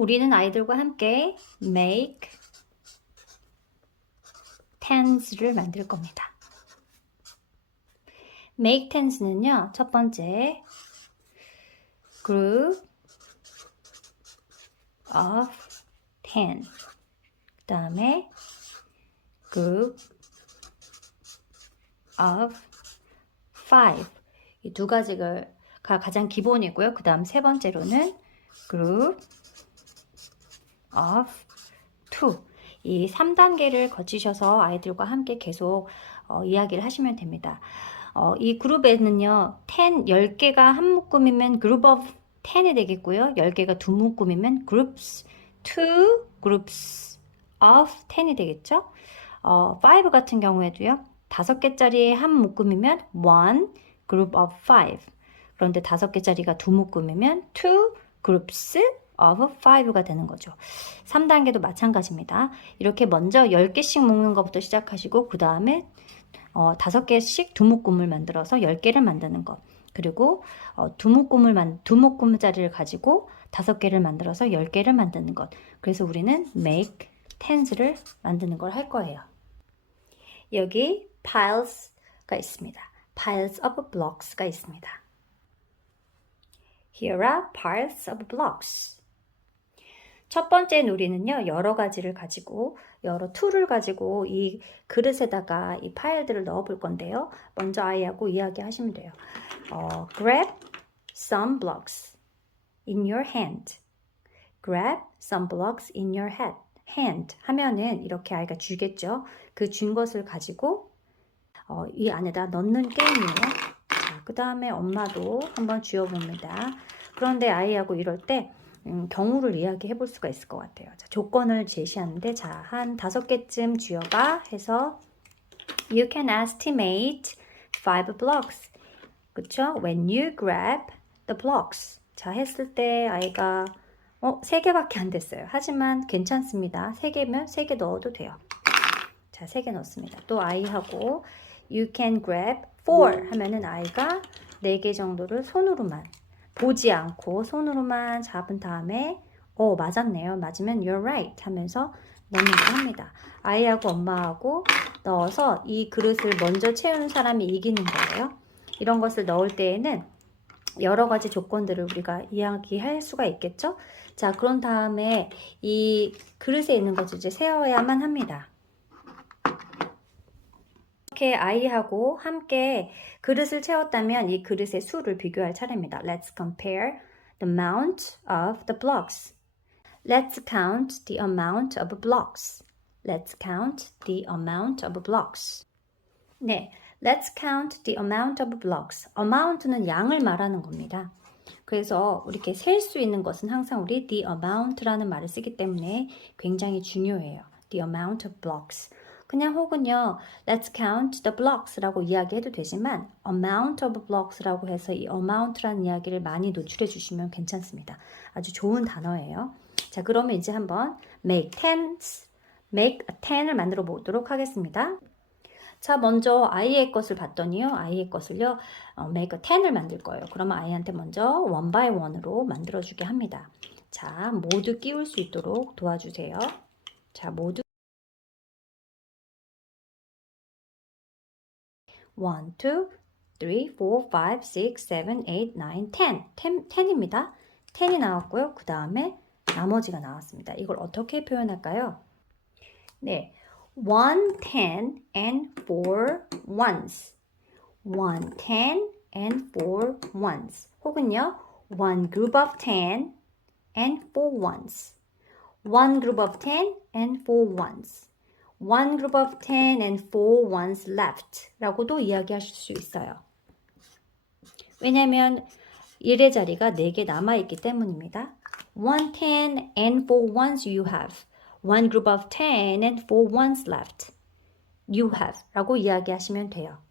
우리는 아이들과 함께 make tens를 만들 겁니다. make tens는요, 첫 번째 group of 10, 그 다음에 group of 5, 이 두 가지가 가장 기본이고요. 그 다음 세 번째로는 group of 2, 이 3단계를 거치셔서 아이들과 함께 계속 이야기를 하시면 됩니다. 이 그룹에는요, 10개가 한 묶음이면 group of 10이 되겠고요. 10개가 두 묶음이면 groups, two groups of 10이 되겠죠. 5 같은 경우에도요, 5개짜리 한 묶음이면 one group of 5. 그런데 5개짜리가 두 묶음이면 two groups of 5가 되는 거죠. 3단계도 마찬가지입니다. 이렇게 먼저 10개씩 묶는 것부터 시작하시고 그 다음에 5개씩 두 묶음을 만들어서 10개를 만드는 것. 그리고 두 묶음짜리를 가지고 5개를 만들어서 10개를 만드는 것. 그래서 우리는 make tens를 만드는 걸 할 거예요. 여기 piles가 있습니다. piles of blocks가 있습니다. Here are piles of blocks. 첫 번째 놀이는요, 여러 가지를 가지고, 여러 툴을 가지고 이 그릇에다가 이 파일들을 넣어 볼 건데요. 먼저 아이하고 이야기하시면 돼요. Grab some blocks in your hand. Grab some blocks in your hand. 하면은 이렇게 아이가 쥐겠죠. 그 쥔 것을 가지고 이 안에다 넣는 게임이에요. 자, 그 다음에 엄마도 한번 쥐어봅니다. 그런데 아이하고 이럴 때 경우를 이야기해 볼 수가 있을 것 같아요. 자, 조건을 제시하는데, 자, 한 5개쯤 쥐어봐 해서 You can estimate 5 blocks. 그쵸? When you grab the blocks. 자, 했을 때 아이가 3개밖에 안 됐어요. 하지만 괜찮습니다. 3개면 3개 넣어도 돼요. 자, 3개 넣습니다. 또 아이하고 You can grab 4 하면은 아이가 4개 정도를 손으로만 보지 않고 손으로만 잡은 다음에 맞았네요. 맞으면 you're right 하면서 넣는 걸 합니다. 아이하고 엄마하고 넣어서 이 그릇을 먼저 채우는 사람이 이기는 거예요. 이런 것을 넣을 때에는 여러 가지 조건들을 우리가 이야기할 수가 있겠죠? 자, 그런 다음에 이 그릇에 있는 것을 이제 세어야만 합니다. 이렇게 아이하고 함께 그릇을 채웠다면 이 그릇의 수를 비교할 차례입니다. Let's compare the amount of the blocks. Let's count the amount of blocks. Let's count the amount of blocks. 네, let's count the amount of blocks. amount는 양을 말하는 겁니다. 그래서 이렇게 셀 수 있는 것은 항상 우리 the amount라는 말을 쓰기 때문에 굉장히 중요해요. The amount of blocks. 그냥 혹은요, let's count the blocks라고 이야기해도 되지만 amount of blocks라고 해서 이 amount라는 이야기를 많이 노출해 주시면 괜찮습니다. 아주 좋은 단어예요. 자, 그러면 이제 한번 make a 10을 만들어 보도록 하겠습니다. 자, 먼저 아이의 것을 봤더니요, 아이의 것을요, make a 10을 만들 거예요. 그러면 아이한테 먼저 one by one으로 만들어주게 합니다. 자, 모두 끼울 수 있도록 도와주세요. 자, 모두 1, 2, 3, 4, 5, 6, 7, 8, 9, 10. 10입니다. 10이 나왔고요. 그 다음에 나머지가 나왔습니다. 이걸 어떻게 표현할까요? 네, 1, 10, and 4 ones. 1, 10, and 4 ones. 혹은요, one group of 10 and 4 ones. One group of 10 and 4 ones. One group of 10 and 4 ones left 라고도 이야기하실 수 있어요. 왜냐하면 1의 자리가 4개 남아있기 때문입니다. 1, 10 and 4 ones you have. One group of 10 and 4 ones left. You have 라고 이야기하시면 돼요.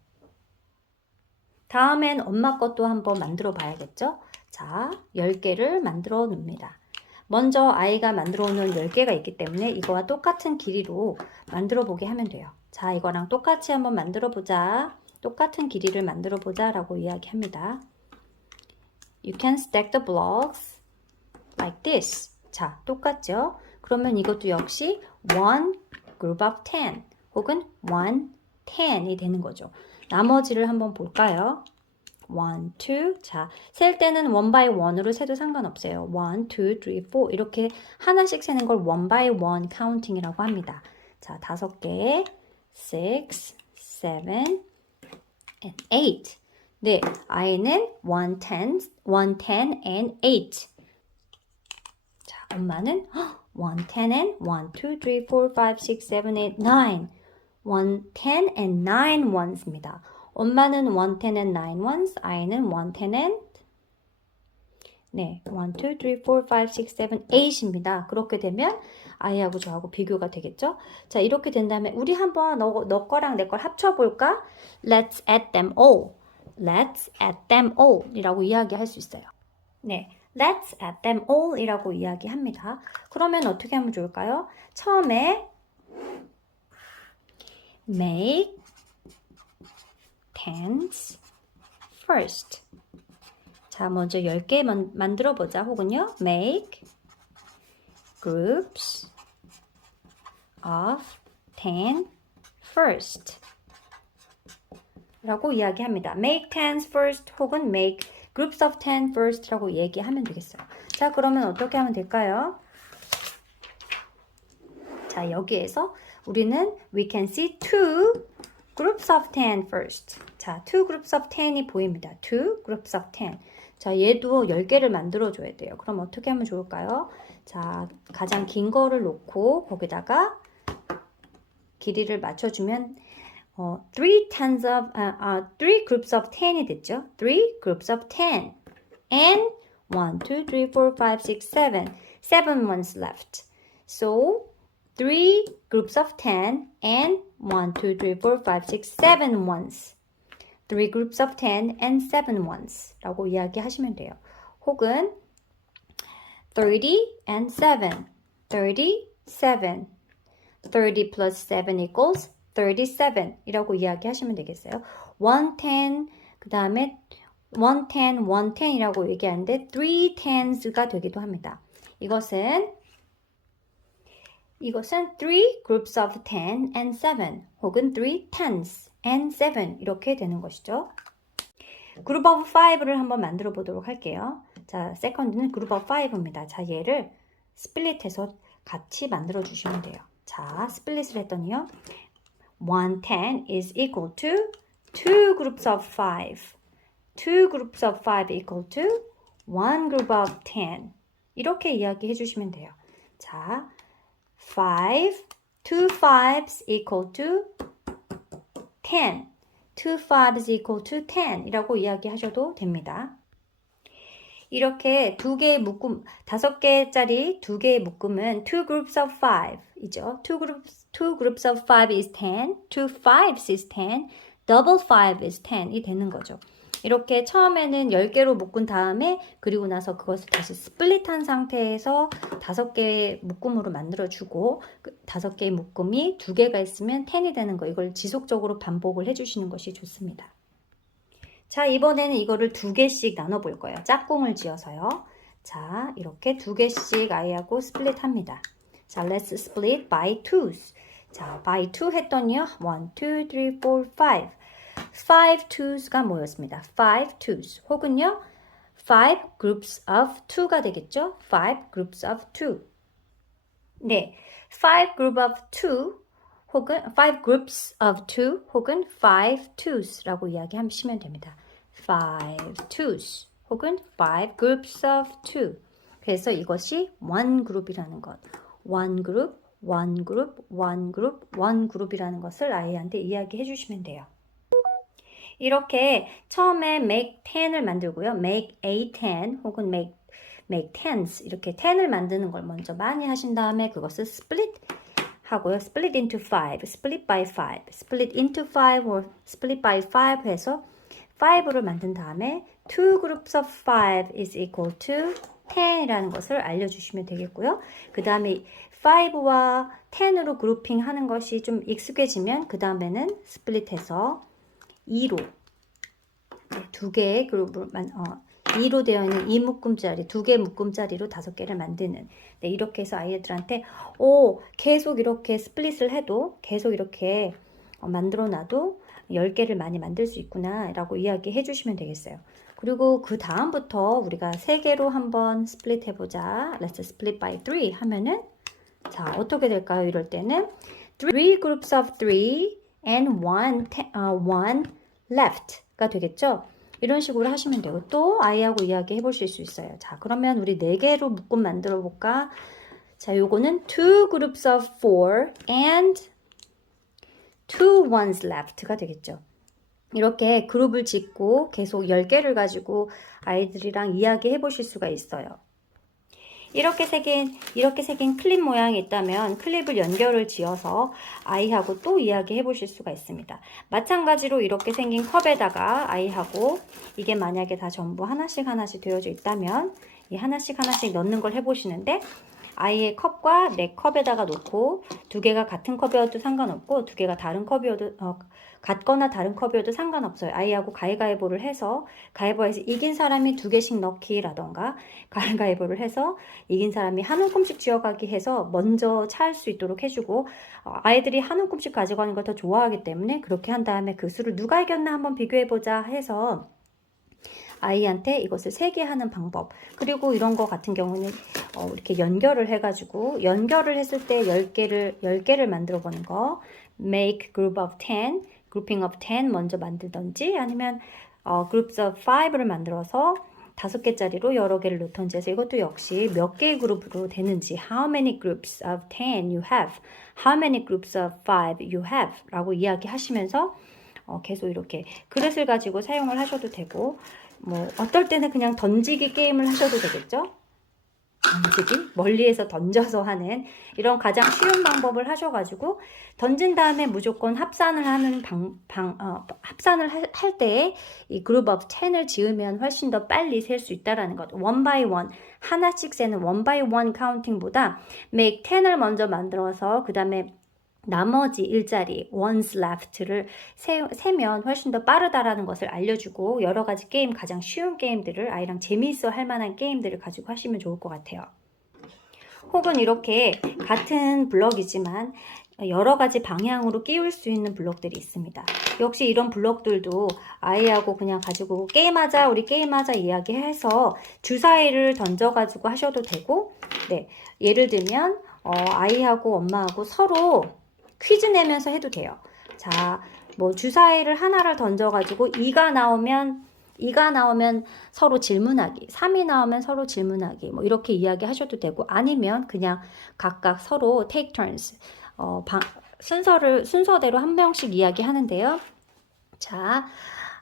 다음엔 엄마 것도 한번 만들어 봐야겠죠? 자, 10개를 만들어 놉니다. 먼저 아이가 만들어 놓은 10개가 있기 때문에 이거와 똑같은 길이로 만들어 보게 하면 돼요. 자, 이거랑 똑같이 한번 만들어 보자. 똑같은 길이를 만들어 보자 라고 이야기합니다. You can stack the blocks like this. 자, 똑같죠? 그러면 이것도 역시 one group of 10 혹은 one 10이 되는 거죠. 나머지를 한번 볼까요? 1, 2. 자, 셀 때는 one by one으로 세도 상관없어요. 1, 2, 3, 4 이렇게 하나씩 세는 걸 one by one counting이라고 합니다. 자, 5개, 6, 7, and 8. 네, I는 110 and 8. 자, 엄마는 110 and 1, 2, 3, 4, 5, 6, 7, 8, 9. 110 and 9 ones입니다. 엄마는 110 and 9 ones, I는 110 and 네, 1, 2, 3, 4, 5, 6, 7, 8입니다. 그렇게 되면 I하고 저하고 비교가 되겠죠? 자, 이렇게 된 다음에 우리 한번 너 거랑 내 걸 합쳐볼까? Let's add them all. Let's add them all 이라고 이야기할 수 있어요. 네, Let's add them all 이라고 이야기합니다. 그러면 어떻게 하면 좋을까요? 처음에 make tens first. 자, 먼저 10개 만들어 보자. 혹은요, make groups of 10 first. 라고 이야기합니다. make tens first 혹은 make groups of 10 first 라고 얘기하면 되겠어요. 자, 그러면 어떻게 하면 될까요? 자, 여기에서 우리는 we can see two groups of 10 first. 자, two groups of 10이 보입니다. two groups of 10. 자, 얘도 10개를 만들어 줘야 돼요. 그럼 어떻게 하면 좋을까요? 자, 가장 긴 거를 놓고 거기다가 길이를 맞춰주면 three groups of 10이 됐죠. three groups of 10 and 1, 2, 3, 4, 5, 6, 7 ones left. So three groups of 10 and 1, 2, 3, 4, 5, 6, 7 ones. Three groups of 10 and 7 ones 라고 이야기하시면 돼요. 혹은 30 and 7, 37. 30 plus 7 equals 37 이라고 이야기하시면 되겠어요. 110, 그 다음에 110, 110 이라고 얘기하는데 3 tens가 되기도 합니다. 이것은 3 groups of 10 and 7 혹은 3 tens and 7 이렇게 되는 것이죠. group of 5를 한번 만들어 보도록 할게요. 자, second는 group of 5입니다. 자, 얘를 스플릿해서 같이 만들어 주시면 돼요. 자, 스플릿을 했더니요. 110 is equal to 2 groups of 5. 2 groups of 5 equal to 1 group of 10. 이렇게 이야기해 주시면 돼요. 자, 2 5s equal to 10. 2 5s equal to 10 이라고 이야기하셔도 됩니다. 이렇게 5개짜리 2개의 묶음은 2 groups of 5 이죠. 2 groups of 5 is 10, 2 5s is 10, double 5 is 10이 되는 거죠. 이렇게 처음에는 10개로 묶은 다음에 그리고 나서 그것을 다시 스플릿한 상태에서 5개의 묶음으로 만들어주고 5개의 묶음이 2개가 있으면 10이 되는 거 이걸 지속적으로 반복을 해주시는 것이 좋습니다. 자, 이번에는 이거를 2개씩 나눠볼 거예요. 짝꿍을 지어서요. 자, 이렇게 2개씩 아이하고 스플릿 합니다. 자, let's split by twos. 자, by two 했더니요. 1, 2, 3, 4, 5. 5 twos가 모였습니다. 5 twos 혹은요. 5 groups of 2가 되겠죠. 5 groups of 2. 네, 5 group of 2 혹은 5 groups of 2 혹은 5 twos라고 이야기하시면 됩니다. 5 twos 혹은 5 groups of 2. 그래서 이것이 one group이라는 것. one group, one group, one group, one group이라는 것을 아이한테 이야기해 주시면 돼요. 이렇게 처음에 make 10을 만들고요. make a 10 혹은 make tens 이렇게 10을 만드는 걸 먼저 많이 하신 다음에 그것을 split 하고요. split into 5, split by 5, split into 5 or split by 5 해서 5를 만든 다음에 2 groups of 5 is equal to 10이라는 것을 알려주시면 되겠고요. 그 다음에 5와 10으로 그룹핑 하는 것이 좀 익숙해지면 그 다음에는 스플릿해서 2로 2개의 그룹을 2로 되어 있는 2묶음짜리, 2개 묶음짜리로 5개를 만드는. 네, 이렇게 해서 아이들한테 계속 이렇게 스플릿을 해도 계속 이렇게 만들어 놔도 10개를 많이 만들 수 있구나 라고 이야기해 주시면 되겠어요. 그리고 그 다음부터 우리가 3개로 한번 스플릿 해보자. Let's split by 3 하면은 자, 어떻게 될까요? 이럴 때는 3 groups of 3 and one left가 되겠죠? 이런 식으로 하시면 되고 또 아이하고 이야기해 보실 수 있어요. 자, 그러면 우리 4개로 묶음 만들어 볼까? 자, 요거는 2 groups of 4 and 2 ones left가 되겠죠. 이렇게 그룹을 짓고 계속 10개를 가지고 아이들이랑 이야기해 보실 수가 있어요. 이렇게 새긴 클립 모양이 있다면 클립을 연결을 지어서 아이하고 또 이야기해 보실 수가 있습니다. 마찬가지로 이렇게 생긴 컵에다가 아이하고 이게 만약에 다 전부 하나씩 되어져 있다면 이 하나씩 넣는 걸 해보시는데 아이의 컵과 내 컵에다가 놓고 2개가 같은 컵이어도 상관없고 2개가 다른 컵이어도 같거나 다른 컵이어도 상관없어요. 아이하고 가위가위보를 해서 가위바위보에서 이긴 사람이 2개씩 넣기라던가 가위가위보를 해서 이긴 사람이 한 움큼씩 쥐어가기 해서 먼저 찰 수 있도록 해주고 아이들이 한 움큼씩 가져가는 걸 더 좋아하기 때문에 그렇게 한 다음에 그 수를 누가 이겼나 한번 비교해보자 해서 아이한테 이것을 3개 하는 방법. 그리고 이런 거 같은 경우는 이렇게 연결을 해가지고 연결을 했을 때 10개를 만들어 보는 거. Make group of 10, grouping of 10 먼저 만들던지 아니면 groups of 5를 만들어서 5개짜리로 여러 개를 놓던지 해서 이것도 역시 몇 개의 그룹으로 되는지 How many groups of 10 you have? How many groups of 5 you have? 라고 이야기하시면서 계속 이렇게 그릇을 가지고 사용을 하셔도 되고 뭐 어떨 때는 그냥 던지기 게임을 하셔도 되겠죠. 던지기? 멀리에서 던져서 하는 이런 가장 쉬운 방법을 하셔가지고 던진 다음에 무조건 합산을 하는 합산을 할 때에 이 그룹 오브 10을 지으면 훨씬 더 빨리 셀 수 있다라는 것. one by one 하나씩 세는 one by one 카운팅보다 make 10을 먼저 만들어서 그 다음에 나머지 일자리 ones left를 세면 훨씬 더 빠르다라는 것을 알려주고 여러 가지 게임 가장 쉬운 게임들을 아이랑 재미있어 할 만한 게임들을 가지고 하시면 좋을 것 같아요. 혹은 이렇게 같은 블럭이지만 여러 가지 방향으로 끼울 수 있는 블럭들이 있습니다. 역시 이런 블럭들도 아이하고 그냥 가지고 게임하자 우리 게임하자 이야기해서 주사위를 던져가지고 하셔도 되고 네 예를 들면 아이하고 엄마하고 서로 퀴즈 내면서 해도 돼요. 자, 뭐 주사위를 하나를 던져가지고 2가 나오면 서로 질문하기, 3이 나오면 서로 질문하기, 뭐 이렇게 이야기 하셔도 되고 아니면 그냥 각각 서로 take turns, 순서대로 한 명씩 이야기 하는데요. 자,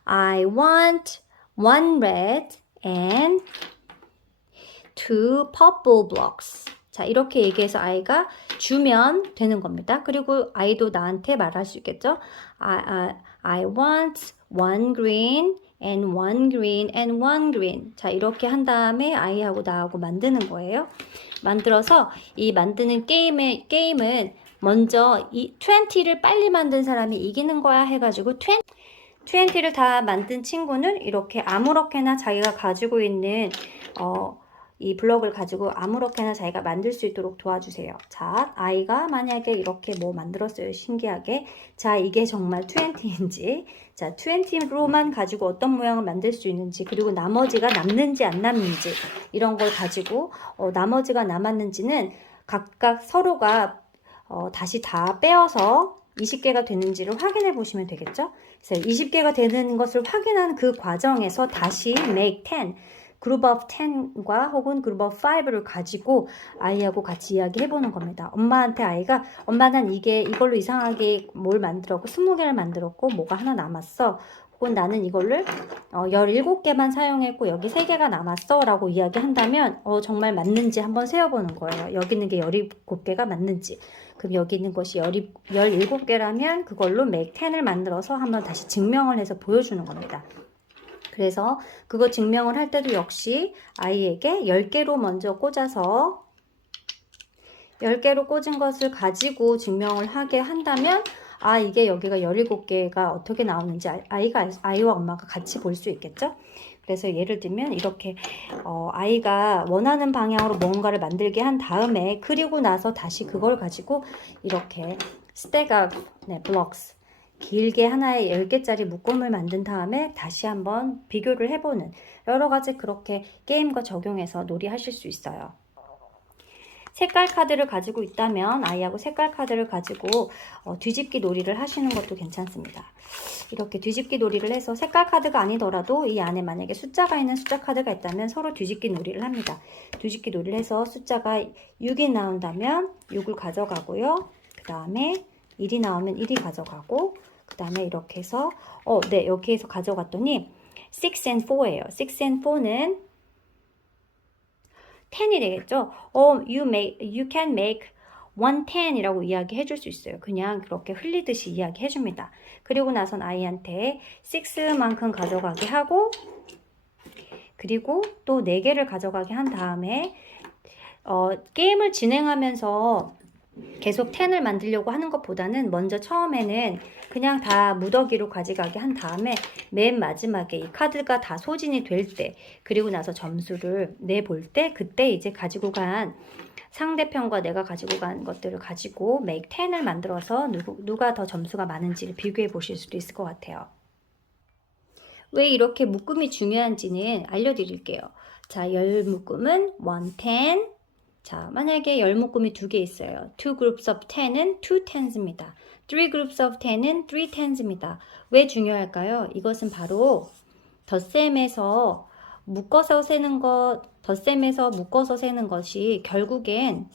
I want one red and two purple blocks. 자, 이렇게 얘기해서 아이가 주면 되는 겁니다. 그리고 아이도 나한테 말할 수 있겠죠? I want one green and one green and one green. 자, 이렇게 한 다음에 아이하고 나하고 만드는 거예요. 만들어서 이 만드는 게임은 먼저 이 20를 빨리 만든 사람이 이기는 거야 해가지고 20를 다 만든 친구는 이렇게 아무렇게나 자기가 가지고 있는 이 블럭을 가지고 아무렇게나 자기가 만들 수 있도록 도와주세요. 자, 아이가 만약에 이렇게 뭐 만들었어요. 신기하게. 자, 이게 정말 20인지 자, 20로만 가지고 어떤 모양을 만들 수 있는지 그리고 나머지가 남는지 안 남는지 이런 걸 가지고 나머지가 남았는지는 각각 서로가 다시 다 빼어서 20개가 되는지를 확인해 보시면 되겠죠? 그래서 20개가 되는 것을 확인한 그 과정에서 다시 make 10 그룹 오브 10과 혹은 그룹 오브 5를 가지고 아이하고 같이 이야기해보는 겁니다. 엄마한테 아이가 엄마 난 이걸로 이상하게 뭘 만들었고 20개를 만들었고 뭐가 하나 남았어. 혹은 나는 이거를 17개만 사용했고 여기 3개가 남았어 라고 이야기한다면 정말 맞는지 한번 세어보는 거예요. 여기 있는 게 17개가 맞는지. 그럼 여기 있는 것이 17개라면 그걸로 make 10을 만들어서 한번 다시 증명을 해서 보여주는 겁니다. 그래서 그거 증명을 할 때도 역시 아이에게 10개로 먼저 꽂아서 10개로 꽂은 것을 가지고 증명을 하게 한다면 이게 여기가 17개가 어떻게 나오는지 아이와 엄마가 같이 볼 수 있겠죠? 그래서 예를 들면 이렇게 아이가 원하는 방향으로 뭔가를 만들게 한 다음에 그리고 나서 다시 그걸 가지고 이렇게 stack up blocks 길게 하나의 10개짜리 묶음을 만든 다음에 다시 한번 비교를 해보는 여러 가지 그렇게 게임과 적용해서 놀이하실 수 있어요. 색깔 카드를 가지고 있다면 아이하고 색깔 카드를 가지고 뒤집기 놀이를 하시는 것도 괜찮습니다. 이렇게 뒤집기 놀이를 해서 색깔 카드가 아니더라도 이 안에 만약에 숫자가 있는 숫자 카드가 있다면 서로 뒤집기 놀이를 합니다. 뒤집기 놀이를 해서 숫자가 6이 나온다면 6을 가져가고요. 그 다음에 1이 나오면 1이 가져가고 그 다음에 이렇게 해서 네, 여기에서 가져갔더니 6 and 4예요. 6 and 4는 10이 되겠죠? You can make 110이라고 이야기해 줄 수 있어요. 그냥 그렇게 흘리듯이 이야기해 줍니다. 그리고 나선 아이한테 6만큼 가져가게 하고 그리고 또 4개를 가져가게 한 다음에 게임을 진행하면서 계속 10을 만들려고 하는 것보다는 먼저 처음에는 그냥 다 무더기로 가져가게 한 다음에 맨 마지막에 이 카드가 다 소진이 될 때 그리고 나서 점수를 내볼 때 그때 이제 가지고 간 상대편과 내가 가지고 간 것들을 가지고 make 10을 만들어서 누가 더 점수가 많은지를 비교해 보실 수도 있을 것 같아요. 왜 이렇게 묶음이 중요한지는 알려드릴게요. 자, 열 묶음은 110. 자, 만약에 열 묶음이 2개 있어요. 2 groups of 10은 2 tens입니다. 3 groups of 10은 3 tens입니다. 왜 중요할까요? 이것은 바로 덧셈에서 묶어서 세는 덧셈에서 묶어서 세는 것이 결국엔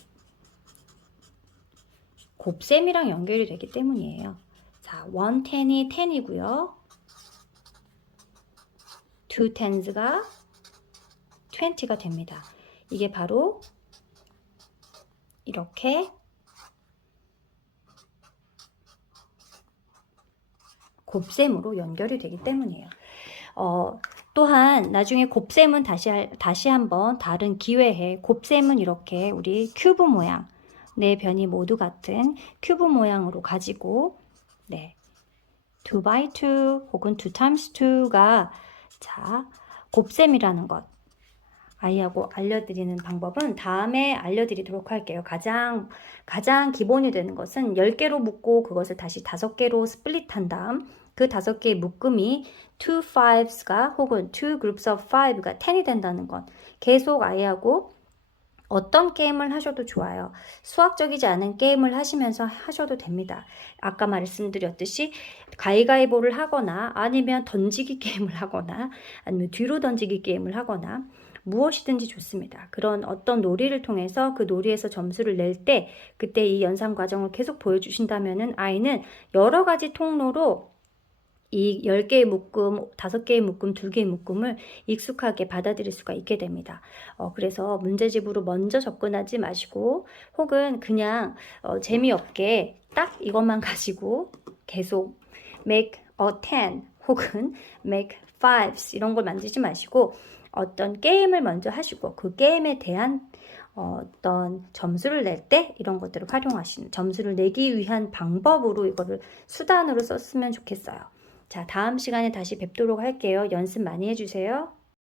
곱셈이랑 연결이 되기 때문이에요. 자, 110이 10이고요. 2 tens가 20가 됩니다. 이게 바로 이렇게 곱셈으로 연결이 되기 때문이에요. 또한 나중에 곱셈은 다시 한번 다른 기회에 곱셈은 이렇게 우리 큐브 모양 네 변이 모두 같은 큐브 모양으로 가지고 네 2x2 혹은 2x2가 자 곱셈이라는 것 아이하고 알려드리는 방법은 다음에 알려드리도록 할게요. 가장 기본이 되는 것은 10개로 묶고 그것을 다시 5개로 스플릿한 다음 그 5개의 묶음이 2 5s가 혹은 2 groups of 5가 10이 된다는 것. 계속 아이하고 어떤 게임을 하셔도 좋아요. 수학적이지 않은 게임을 하시면서 하셔도 됩니다. 아까 말씀드렸듯이 가위가위보를 하거나 아니면 던지기 게임을 하거나 아니면 뒤로 던지기 게임을 하거나 무엇이든지 좋습니다. 그런 어떤 놀이를 통해서 그 놀이에서 점수를 낼 때 그때 이 연산 과정을 계속 보여주신다면은 아이는 여러 가지 통로로 이 10개의 묶음, 5개의 묶음, 2개의 묶음을 익숙하게 받아들일 수가 있게 됩니다. 그래서 문제집으로 먼저 접근하지 마시고 혹은 그냥 재미없게 딱 이것만 가지고 계속 make a 10 혹은 make 5s 이런 걸 만들지 마시고 어떤 게임을 먼저 하시고 그 게임에 대한 어떤 점수를 낼 때 이런 것들을 활용하시는 점수를 내기 위한 방법으로 이거를 수단으로 썼으면 좋겠어요. 자, 다음 시간에 다시 뵙도록 할게요. 연습 많이 해주세요.